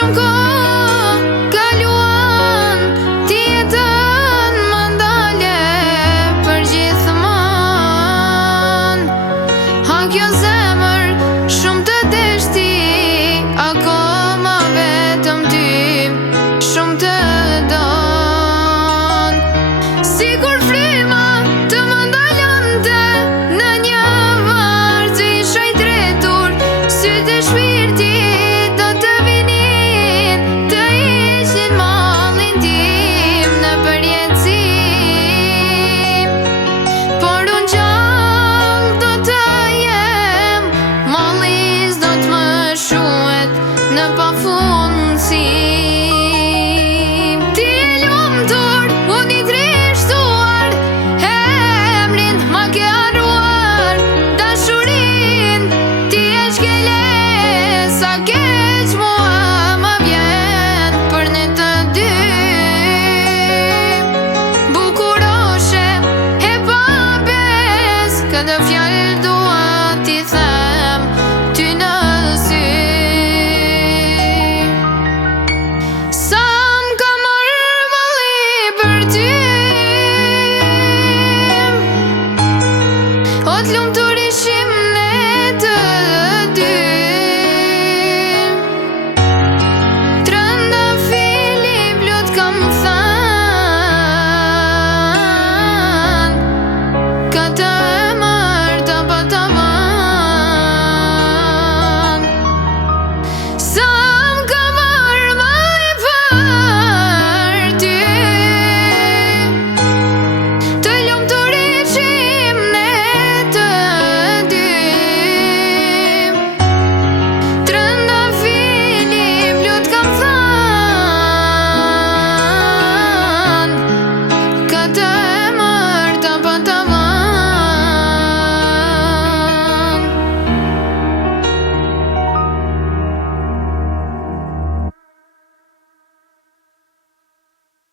Shumë kohë kaluan, ti jetën më ndale për gjithmonë. Ha kjo zemër shumë të deshti, akoma vetëm ty shumë të don. Sikur fryma të më ndalonte në një varë që isha i tretur, sytë e shpirtit do të vinin të ishin mallin tim në përjetësim. Por unë gjallë do të jem, malli s'do të më shuhet në pafundësi.